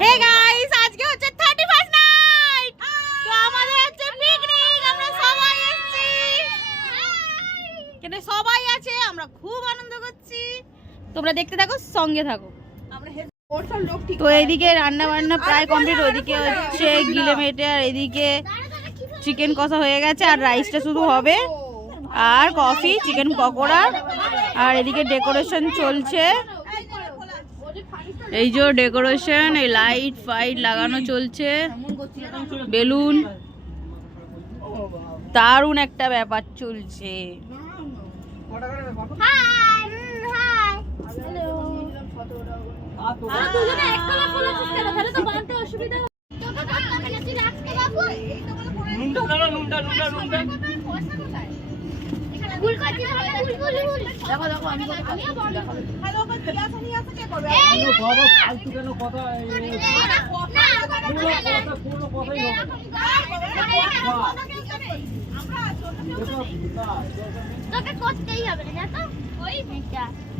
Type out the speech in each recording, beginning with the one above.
Hey guys, আজকে হচ্ছে 31st night. তো আমাদের হচ্ছে পিকনিক, আমরা সবাই এসেছি। এখানে সবাই আছে, আমরা খুব আনন্দ করছি। তোমরা দেখতে থাকো, সঙ্গে থাকো। তো এইদিকে রান্না বান্না প্রায় কমপ্লিট, ওইদিকে হচ্ছে গিলে মেটে, আর এদিকে চিকেন কষা হয়ে গেছে, আর রাইসটা শুধু হবে, আর কফি, চিকেন পকোড়া, আর এদিকে ডেকোরেশন চলছে। এই যে ডেকোরেশন, এই লাইট ফাইট লাগানো চলছে, বেলুন, দারুণ একটা ব্যাপার চলছে।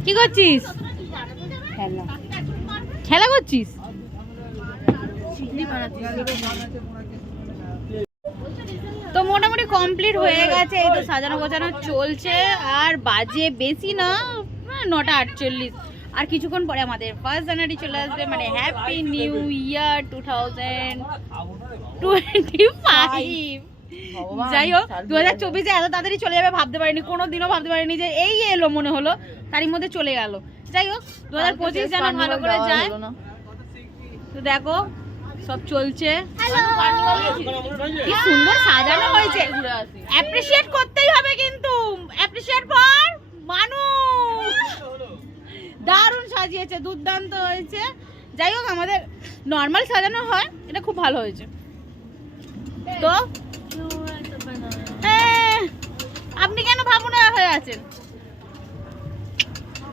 কি করছিস? খেলা করছিস? তো মোটামুটি কমপ্লিট হয়ে গেছে, এই তো সাজানো গোছানো চলছে, আর বাজে বেশি না 9টা 48। আর কিছুক্ষণ পরে আমাদের 1 জানুয়ারি চলে আসবে, মানে হ্যাপি নিউ ইয়ার 2025। যাই হোক, 2024 এত তাড়াতাড়ি চলে যাবে ভাবতে পারিনি, কোনোদিনও ভাবতে পারিনি যে এই এলো, মনে হলো তারই মধ্যে চলে গেল। যাই হোক, 2025 যেন ভালো করে যায়। তো দেখো সব চলছে, কি সুন্দর সাজানো হয়েছে, অ্যাপ্রিশিয়েট করতেই হবে, কিন্তু অ্যাপ্রিশিয়েট ফর মানুষ, দারুণ সাজিয়েছে, দুর্দান্ত হয়েছে। যাই হোক, আমাদের নর্মাল সাজানো হয়, এটা খুব ভালো হয়েছে। তো আপনি কেন ভাবনা হয়ে আছেন?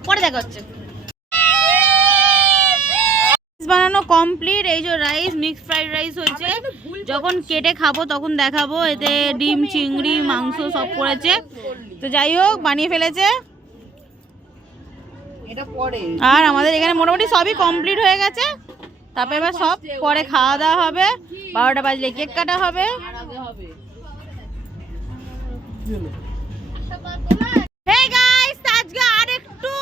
পরে দেখা হচ্ছে। বানানো কমপ্লিট, এই যে রাইস, মিক্স ফ্রাইড রাইস হয়েছে, যখন কেটে খাবো তখন দেখাবো। এতে ডিম, চিংড়ি, মাংস সব পড়েছে। তো যাই হোক, বানিয়ে ফেলেছে। আর আমাদের এখানে মোটামুটি সবই কমপ্লিট হয়ে গেছে। তারপরে এবার সব পরে খাওয়া দাওয়া হবে, 12টা বাজলে কেক কাটা হবে। Hey guys, আজকে আরেকটু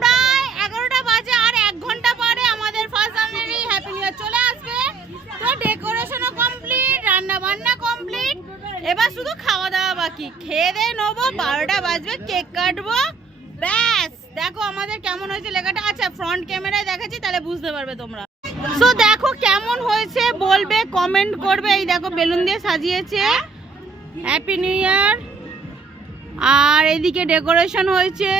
প্রায় 11টা বাজে, আর 1 ঘন্টা পরে আমাদের 1 জানুয়ারি হ্যাপি নিউ ইয়ার চলে আসবে। তো ডেকোরেশনও কমপ্লিট, রান্না বান্না কমপ্লিট, এবার শুধু খাওয়া দাওয়া বাকি। খেয়ে দিয়ে নেবো, 12টা বাজবে, কেক কাটবো, ব্যাস। দেখো আমাদের কেমন হয়েছে লেখাটা, আচ্ছা ফ্রন্ট ক্যামেরায় দেখাচ্ছি, তাহলে বুঝতে পারবে তোমরা। সো দেখো কেমন হয়েছে বলবে, কমেন্ট করবে। এই দেখো বেলুন দিয়ে সাজিয়েছে, হ্যাপি নিউ ইয়ার। আর এদিকে ডেকোরেশন হয়েছে,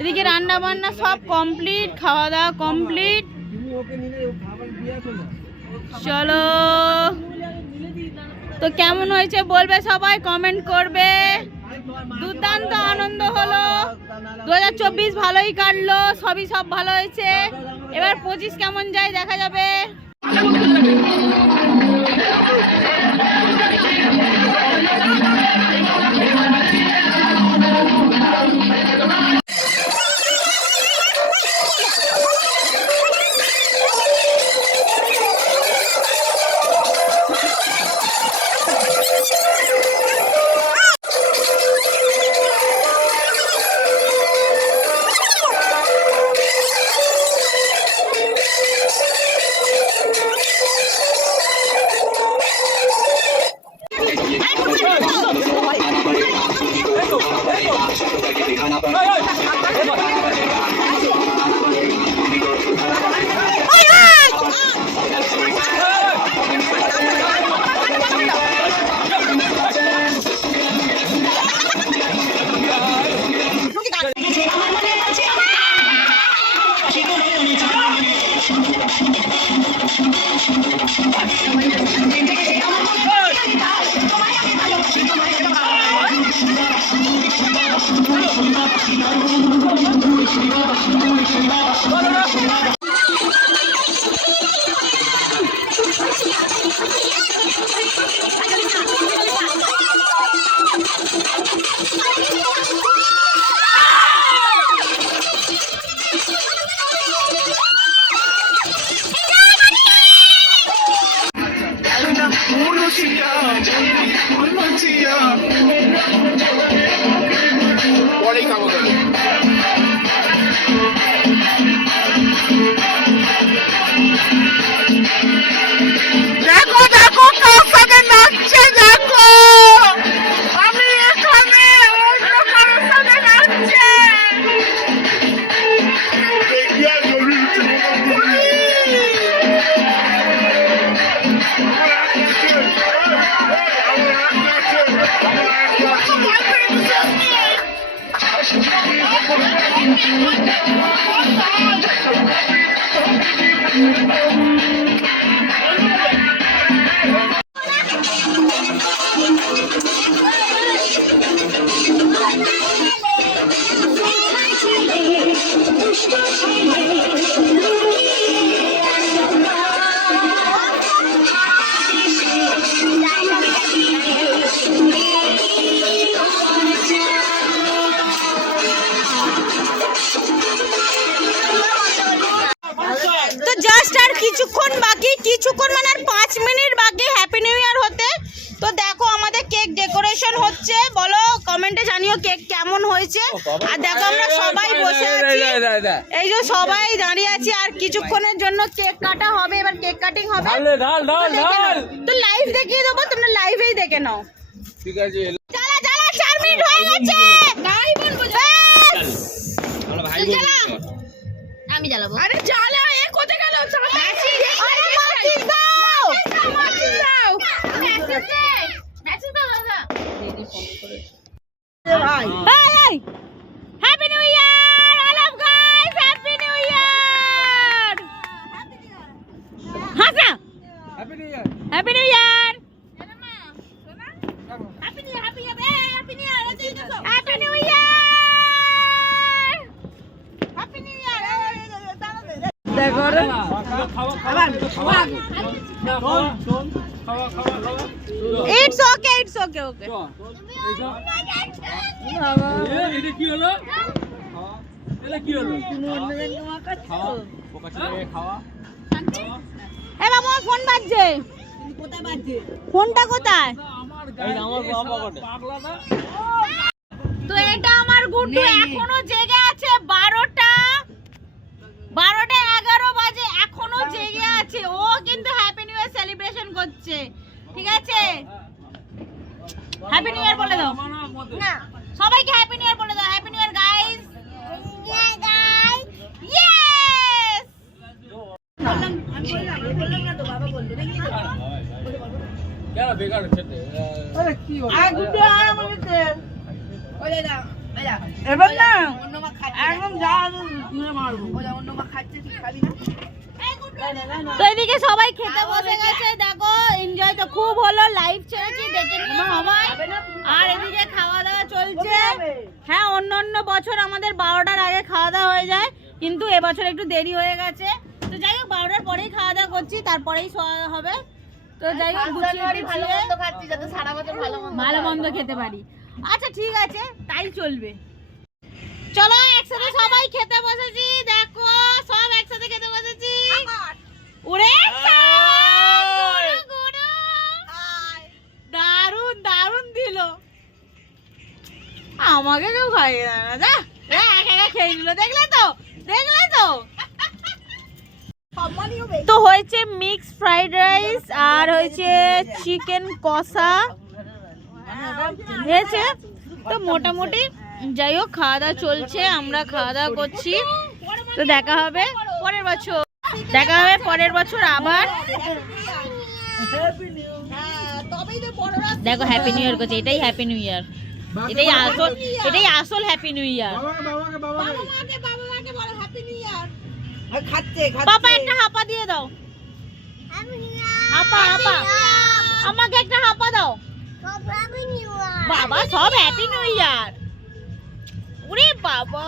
এদিকে রান্না বান্না সব কমপ্লিট, খাওয়া দাওয়া কমপ্লিট। চলো, তো কেমন হয়েছে বলবে, সবাই কমেন্ট করবে। দুর্দান্ত আনন্দ হলো, 2024 ভালোই কাটলো, সব ভালো হয়েছে। এবার 25 কেমন যায় দেখা যাবে। কিছুক্ষণ মানে আর 5 মিনিট বাকি হ্যাপি নিউ ইয়ার হতে। তো দেখো আমাদের কেক ডেকোরেশন হচ্ছে, বলো কমেন্টে জানিও কেক কেমন হয়েছে। আর দেখো আমরা সবাই বসে আছি, এই যে সবাই দাঁড়িয়ে আছি, আর কিছুক্ষণের জন্য কেক কাটা হবে, এবার কেক কাটিং হবে। তো লাইভ দেখিয়ে দেবো, তোমরা লাইভেই দেখে নাও। ঠিক আছে, চালা 4 মিনিট হয়ে গেছে। আমি জ্বালাবো। আরে জ্বালা, এ কোথায় গেল? আরে মাছি দাও, মাছি দাও, মেসেজ দে, মেসেজ দাও দাদা। ভাই ভাই, happy new year all of guys, happy new year. হাসা, happy new year, happy new year, happy new year, happy new year, happy new year, happy new year, happy new year. দেখো রে it's okay, it's okay, ওকে। এটা কি হলো? এটা কি হলো? এ বাবা, ফোন বাজছে। কোথায় বাজছে? ফোনটা কোথায়? তো এটা আমার গুড্ডু এখনো জেগে আছে। 12:11 বাজে, এখনো জেগে আছে ও, কিন্তু হ্যাপি নিউ ইয়ার সেলিব্রেশন করছে। ঠিক আছে, হ্যাপি নিউ ইয়ার বলে দাও না, সবাইকে হ্যাপি নিউ ইয়ার বলে দাও। হ্যাপি নিউ ইয়ার গাইস, ইয়েস। বললাম না তো, বাবা বলতে নাকি কেন বেকার হচ্ছে? আরে কি হলো? আরে গুড্ডু আর আমাকে ওলে দাও, ওলে এবার না অন্য মা খাচ্ছে, একদম যা তুই মারবো। ওলে অন্য মা খাচ্ছে, তুই খাবি না? তো এদিকে সবাই খেতে বসে গেছে, দেখো এনজয় তো খুব হলো, লাইভ ছেড়েছি, দেখে নিও সবাই। আর এদিকে খাওয়া দাওয়া চলছে। হ্যাঁ, অন্য বছর আমাদের 12টার আগে খাওয়া দাওয়া হয়ে যায়, কিন্তু এবছর একটু দেরি হয়ে গেছে। তো যাই হোক, 12টার পরেই খাওয়া দাওয়া করছি, তারপরেই হবে। তো যাই হোক, ভালো মন্দ খাচ্ছি যাতে সারা বছর ভালো মন্দ খেতে পারি। আচ্ছা ঠিক আছে, তাই চলবে। চলো একসাথে সবাই খেতে বসেছি, দেখো সব একসাথে খেতে বসেছি। ওরে দারুন দারুন দিল, আমাকে কেউ খাইয়ে দেয় না, যা একা খেয়ে নিল। দেখলে তো, দেখলে তো। তো হয়েছে মিক্স ফ্রাইড রাইস, আর হয়েছে চিকেন কষা হয়েছে। তো মোটামুটি যাই হোক, খাওয়া দাওয়া চলছে, আমরা খাওয়া দাওয়া করছি। তো দেখা হবে পরের বছর আবার। দেখো হ্যাপি নিউ ইয়ার করছে, এটাই হ্যাপি নিউ ইয়ার, এটাই আসল হ্যাপি নিউ ইয়ার। পাপা একটা হাপা দিয়ে দাও, হাপা আমাকে একটা হাপা দাও। বাবা সব হ্যাপি নিউ ইয়ার। ওরে বাবা,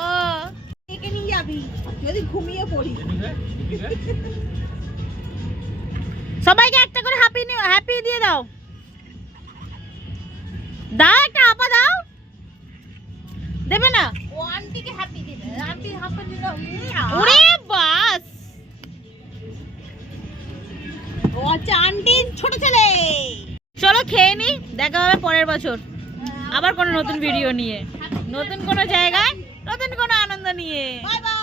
একে নিয়ে যাবি যদি ঘুমিয়ে পড়ি। সবাইকে একটা করে হ্যাপি দিয়ে দাও, দাও একটা হাপা দাও। দেবে না? ও আন্টিকে হ্যাপি দিবে, আন্টি হাপা দিয়ে দাও। ওরে বাস, ও আচ্ছা আন্টি ছোট ছেলে। চলো খেয়ে নি, দেখা হবে পরের বছর আবার কোনো নতুন ভিডিও নিয়ে, নতুন কোনো জায়গায়, নতুন কোনো আনন্দ নিয়ে। Bye bye.